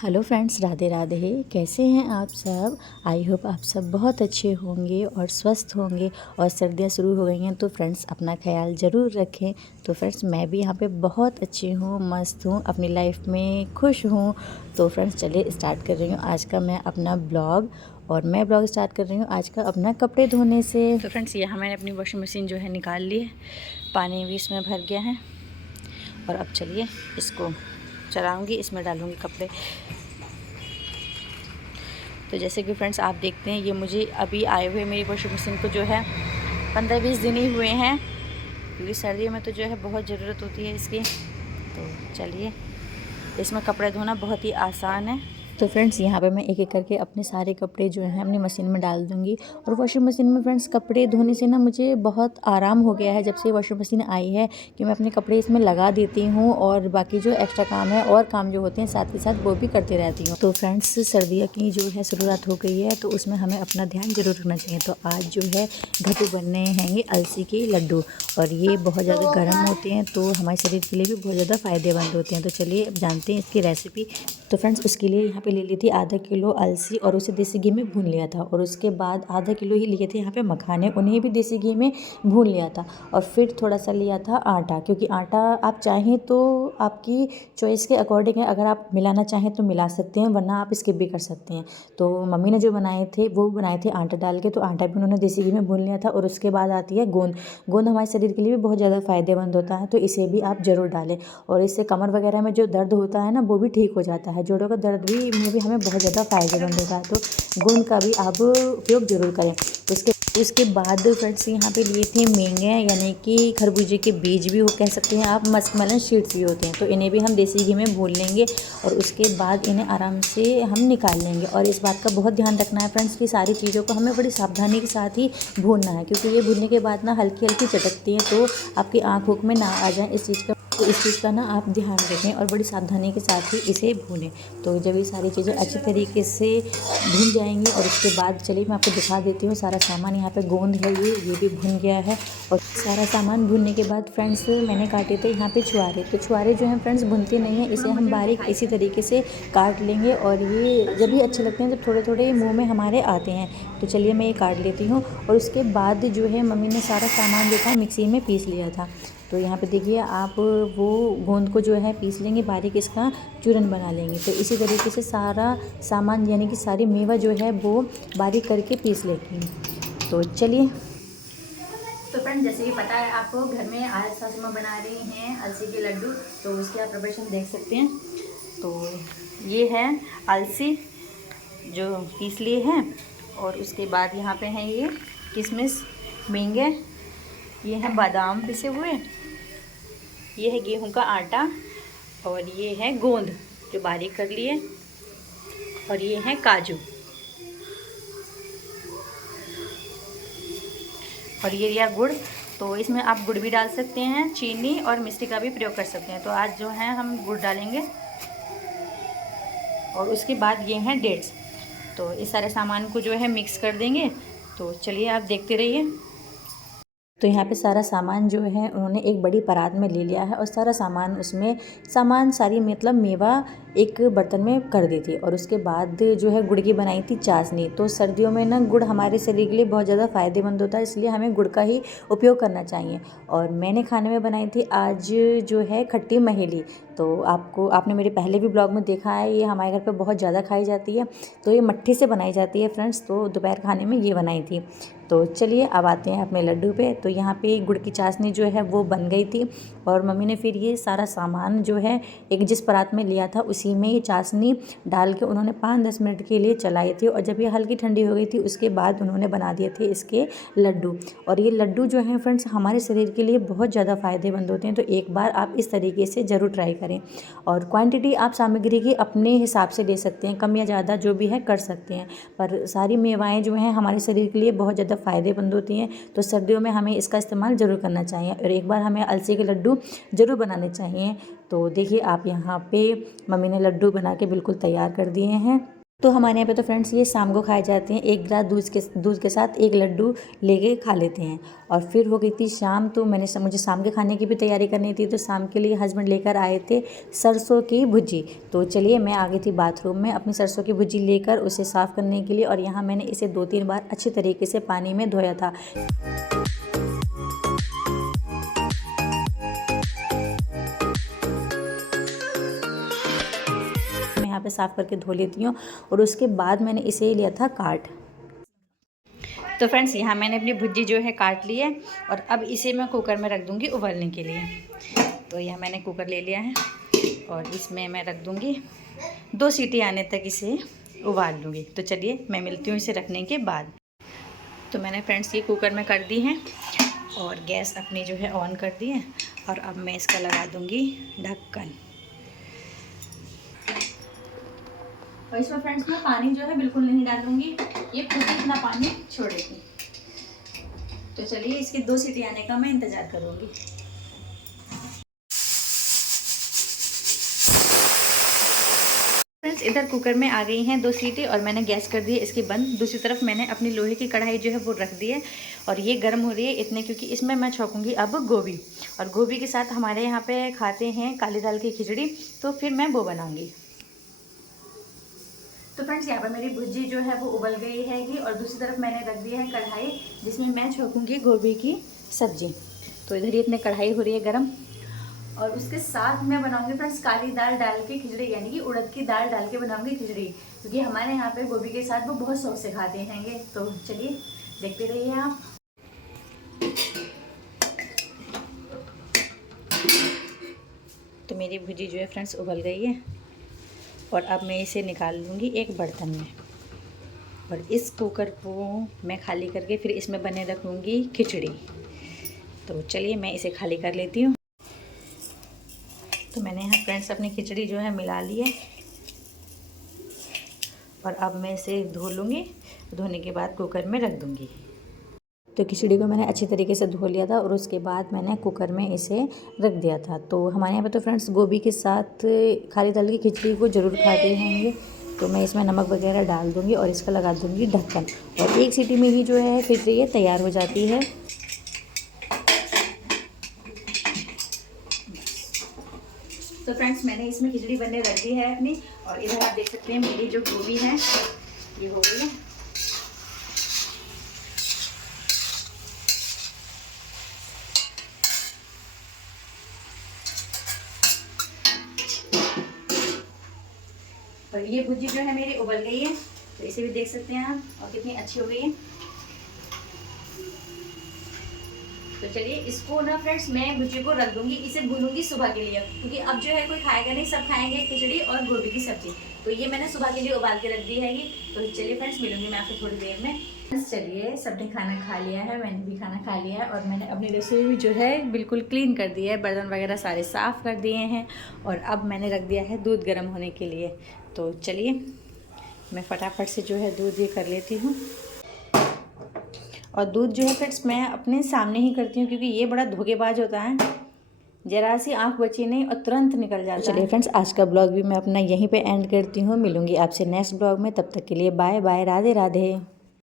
Hello friends, Radhe Radhe. कैसे हैं आप सब? आई होप आप सब बहुत अच्छे होंगे और स्वस्थ होंगे। और सर्दियां शुरू हो गई हैं तो फ्रेंड्स अपना ख्याल ज़रूर रखें। तो फ्रेंड्स मैं भी यहाँ पे बहुत अच्छी हूँ, मस्त हूँ, अपनी लाइफ में खुश हूँ। तो फ्रेंड्स चलिए स्टार्ट कर रही हूँ आज का मैं अपना ब्लॉग। और मैं ब्लॉग स्टार्ट कर रही हूँ आज का अपना कपड़े धोने से। तो फ्रेंड्स यहाँ मैंने अपनी वॉशिंग मशीन जो है निकाल ली है, पानी भी इसमें भर गया है। और अब चलिए इसको चलाऊँगी, इसमें डालूँगी कपड़े। तो जैसे कि फ्रेंड्स आप देखते हैं, ये मुझे अभी आए हुए मेरी वॉशिंग मशीन को जो है 15-20 दिन ही हुए हैं, क्योंकि सर्दियों में तो जो है बहुत ज़रूरत होती है इसकी। तो चलिए, इसमें कपड़े धोना बहुत ही आसान है। तो फ्रेंड्स यहाँ पे मैं एक एक करके अपने सारे कपड़े जो हैं अपनी मशीन में डाल दूँगी। और वॉशिंग मशीन में फ्रेंड्स कपड़े धोने से ना मुझे बहुत आराम हो गया है जब से वॉशिंग मशीन आई है, कि मैं अपने कपड़े इसमें लगा देती हूँ और बाकी जो एक्स्ट्रा काम है और काम जो होते हैं साथ के साथ वो भी करती रहती हूँ। तो फ्रेंड्स सर्दियों की जो है शुरुआत हो गई है, तो उसमें हमें अपना ध्यान जरूर रखना चाहिए। तो आज जो है घर पे बनने हैं अलसी के लड्डू, और ये बहुत ज़्यादा गर्म होते हैं तो हमारे शरीर के लिए भी बहुत ज़्यादा फ़ायदेमंद होते हैं। तो चलिए अब जानते हैं इसकी रेसिपी। तो फ्रेंड्स उसके लिए यहाँ पे ले ली थी आधा किलो अलसी और उसे देसी घी में भून लिया था। और उसके बाद आधा किलो ही लिए थे यहाँ पे मखाने, उन्हें भी देसी घी में भून लिया था। और फिर थोड़ा सा लिया था आटा, क्योंकि आटा आप चाहें तो आपकी चॉइस के अकॉर्डिंग है, अगर आप मिलाना चाहें तो मिला सकते हैं, वरना आप स्किप भी कर सकते हैं। तो मम्मी ने जो बनाए थे वो बनाए थे आटा डाल के, तो आटा भी उन्होंने देसी घी में भून लिया था। और उसके बाद आती है गोंद। गोंद हमारे शरीर के लिए भी बहुत ज़्यादा फ़ायदेमंद होता है, तो इसे भी आप ज़रूर डालें। और इससे कमर वगैरह में जो दर्द होता है ना वो भी ठीक हो जाता है, जोड़ों का दर्द भी में भी हमें बहुत ज़्यादा फ़ायदेमंद होता है। तो गोंद का भी आप उपयोग ज़रूर करें। उसके बाद फ्रेंड्स यहाँ पे लिए थे मेंगे, यानी कि खरबूजे के बीज भी हो कह सकते हैं आप, मस्कमेलन सीड्स भी होते हैं। तो इन्हें भी हम देसी घी में भून लेंगे और उसके बाद इन्हें आराम से हम निकाल लेंगे। और इस बात का बहुत ध्यान रखना है फ्रेंड्स कि सारी चीज़ों को हमें बड़ी सावधानी के साथ ही भूनना है, क्योंकि ये भूनने के बाद ना हल्की हल्की चटकती हैं, तो आपकी आँख ऊँख में ना आ जाए इस चीज़ का ना आप ध्यान रखें और बड़ी सावधानी के साथ ही इसे भूनें। तो जब ये सारी चीज़ें अच्छी तरीके से भून जाएंगी, और उसके बाद चलिए मैं आपको दिखा देती हूँ सारा सामान। यहाँ पे गोंद है, ये भी भुन गया है। और सारा सामान भूनने के बाद फ्रेंड्स मैंने काटे थे यहाँ पे छुआरे। तो छुआरे जो हैं फ्रेंड्स भुनते नहीं हैं, इसे हम बारीक इसी तरीके से काट लेंगे। और ये जब भी अच्छे लगते हैं जब थोड़े थोड़े मुँह में हमारे आते हैं। तो चलिए मैं ये काट लेती हूँ। और उसके बाद जो है मम्मी ने सारा सामान जो था मिक्सी में पीस लिया था। तो यहाँ पे देखिए आप, वो गोंद को जो है पीस लेंगे बारीक, इसका चूरन बना लेंगे। तो इसी तरीके से सारा सामान यानी कि सारी मेवा जो है वो बारीक करके पीस लेंगे। तो चलिए। तो फ्रेंड जैसे कि पता है आपको, घर में आज सासू माँ बना रही हैं अलसी के लड्डू, तो उसकी आप प्रिपरेशन देख सकते हैं। तो ये है अलसी जो पीस लिए हैं, और उसके बाद यहाँ पे हैं ये किशमिश, मेंगे, ये हैं बादाम पिसे हुए, ये है गेहूं का आटा, और ये है गोंद जो बारीक कर लिए, और ये है काजू, और ये लिया गुड़। तो इसमें आप गुड़ भी डाल सकते हैं, चीनी और मिश्री का भी प्रयोग कर सकते हैं। तो आज जो है हम गुड़ डालेंगे। और उसके बाद ये हैं डेट्स। तो इस सारे सामान को जो है मिक्स कर देंगे। तो चलिए आप देखते रहिए। तो यहाँ पे सारा सामान जो है उन्होंने एक बड़ी परात में ले लिया है, और सारा सामान उसमें सारी मतलब मेवा एक बर्तन में कर दी थी। और उसके बाद जो है गुड़ की बनाई थी चाशनी। तो सर्दियों में ना गुड़ हमारे शरीर के लिए बहुत ज़्यादा फ़ायदेमंद होता है, इसलिए हमें गुड़ का ही उपयोग करना चाहिए। और मैंने खाने में बनाई थी आज जो है खट्टी महेली। तो आपने मेरे पहले भी ब्लॉग में देखा है, ये हमारे घर पर बहुत ज़्यादा खाई जाती है। तो ये मट्ठी से बनाई जाती है फ्रेंड्स। तो दोपहर खाने में ये बनाई थी। तो चलिए अब आते हैं अपने लड्डू पे। तो यहाँ पे गुड़ की चाशनी जो है वो बन गई थी, और मम्मी ने फिर ये सारा सामान जो है एक जिस परात में लिया था उसी में ये चाशनी डाल के उन्होंने 5-10 मिनट के लिए चलाई थी। और जब ये हल्की ठंडी हो गई थी उसके बाद उन्होंने बना दिए थे इसके लड्डू। और ये लड्डू जो हैं फ्रेंड्स हमारे शरीर के लिए बहुत ज़्यादा फ़ायदेमंद होते हैं। तो एक बार आप इस तरीके से ज़रूर ट्राई करें। और क्वांटिटी आप सामग्री की अपने हिसाब से ले सकते हैं, कम या ज़्यादा जो भी है कर सकते हैं। पर सारी मेवाएँ जो हैं हमारे शरीर के लिए बहुत ज़्यादा फ़ायदेमंद होती हैं। तो सर्दियों में हमें इसका इस्तेमाल ज़रूर करना चाहिए, और एक बार हमें अलसी के लड्डू ज़रूर बनाने चाहिए। तो देखिए आप यहाँ पे मम्मी ने लड्डू बना के बिल्कुल तैयार कर दिए हैं। तो हमारे यहाँ पे तो फ्रेंड्स ये शाम को खाए जाते हैं। एक गिलास दूध के साथ एक लड्डू लेके खा लेते हैं। और फिर हो गई थी शाम, तो मुझे शाम के खाने की भी तैयारी करनी थी। तो शाम के लिए हस्बैंड लेकर आए थे सरसों की भुजी। तो चलिए मैं आ गई थी बाथरूम में अपनी सरसों की भुजी लेकर उसे साफ़ करने के लिए। और यहाँ मैंने इसे 2-3 बार अच्छे तरीके से पानी में धोया था। यहाँ पे साफ़ करके धो लेती हूँ और उसके बाद मैंने इसे लिया था काट। तो फ्रेंड्स यहाँ मैंने अपनी भुजी जो है काट ली है और अब इसे मैं कुकर में रख दूँगी उबालने के लिए। तो यह मैंने कुकर ले लिया है और इसमें मैं रख दूँगी 2 सीटी आने तक इसे उबाल लूँगी। तो चलिए मैं मिलती हूँ इसे रखने के बाद। तो मैंने फ्रेंड्स ये कुकर में कर दी है और गैस अपनी जो है ऑन कर दी है और अब मैं इसका लगा दूँगी ढक्कन। और इसमें फ्रेंड्स मैं पानी जो है बिल्कुल नहीं डालूंगी, ये खुद ही इतना पानी छोड़ेगी। तो चलिए इसकी 2 सीटी आने का मैं इंतज़ार करूंगी। फ्रेंड्स इधर कुकर में आ गई हैं 2 सीटी और मैंने गैस कर दी है इसकी बंद। दूसरी तरफ मैंने अपनी लोहे की कढ़ाई जो है वो रख दी है और ये गर्म हो रही है इतने, क्योंकि इसमें मैं छौंकूंगी अब गोभी। और गोभी के साथ हमारे यहाँ पे खाते हैं काली दाल की खिचड़ी, तो फिर मैं वो बनाऊँगी। तो फ्रेंड्स यहाँ पर मेरी भुजी जो है वो उबल गई हैगी और दूसरी तरफ मैंने रख दिया है कढ़ाई जिसमें मैं छौंकूंगी गोभी की सब्जी। तो इधर ही इतने कढ़ाई हो रही है गरम और उसके साथ मैं बनाऊंगी फ्रेंड्स काली दाल डाल के खिचड़ी, यानी कि उड़द की दाल डाल के बनाऊंगी खिचड़ी, क्योंकि हमारे यहाँ पे गोभी के साथ वो बहुत शौक से खाते हैंगे। तो चलिए देखते रहिए आप। तो मेरी भुजी जो है फ्रेंड्स उबल गई है और अब मैं इसे निकाल लूँगी एक बर्तन में और इस कुकर को मैं खाली करके फिर इसमें बने रखूँगी खिचड़ी। तो चलिए मैं इसे खाली कर लेती हूँ। तो मैंने यहाँ फ्रेंड्स अपनी खिचड़ी जो है मिला ली है और अब मैं इसे धो लूँगी। धोने के बाद कुकर में रख दूँगी। तो खिचड़ी को मैंने अच्छी तरीके से धो लिया था और उसके बाद मैंने कुकर में इसे रख दिया था। तो हमारे यहाँ पे तो फ्रेंड्स गोभी के साथ खाली दाल की खिचड़ी को ज़रूर खाते होंगे। तो मैं इसमें नमक वगैरह डाल दूँगी और इसका लगा दूँगी ढक्कन और 1 सीटी में ही जो है खिचड़ी ये तैयार हो जाती है। तो फ्रेंड्स मैंने इसमें खिचड़ी बनने रख दी है अपनी और इधर आप देख सकते हैं मेरी जो गोभी है ये हो गई है। और ये भुजी जो है मेरी उबल गई है, तो इसे भी देख सकते हैं आप और कितनी अच्छी हो गई है। तो चलिए इसको ना फ्रेंड्स मैं भुजी को रख दूंगी, इसे भूनूंगी सुबह के लिए, क्योंकि अब जो है कोई खाएगा नहीं, सब खाएंगे खिचड़ी और गोभी की सब्जी। तो ये मैंने सुबह के लिए उबाल के रख दी हैगी। तो चलिए फ्रेंड्स मिलूंगी मैं आपको थोड़ी देर में। चलिए सबने खाना खा लिया है, मैंने भी खाना खा लिया है और मैंने अपनी रसोई भी जो है बिल्कुल क्लीन कर दी है, बर्तन वगैरह सारे साफ़ कर दिए हैं और अब मैंने रख दिया है दूध गर्म होने के लिए। तो चलिए मैं फटाफट से जो है दूध ये कर लेती हूँ। और दूध जो है फ्रेंड्स मैं अपने सामने ही करती हूँ, क्योंकि ये बड़ा धोखेबाज होता है, ज़रा सी आँख बची नहीं और तुरंत निकल जाता है। चलिए फ्रेंड्स आज का ब्लॉग भी मैं अपना यहीं पे एंड करती हूँ। मिलूँगी आपसे नेक्स्ट ब्लॉग में, तब तक के लिए बाय बाय, राधे राधे।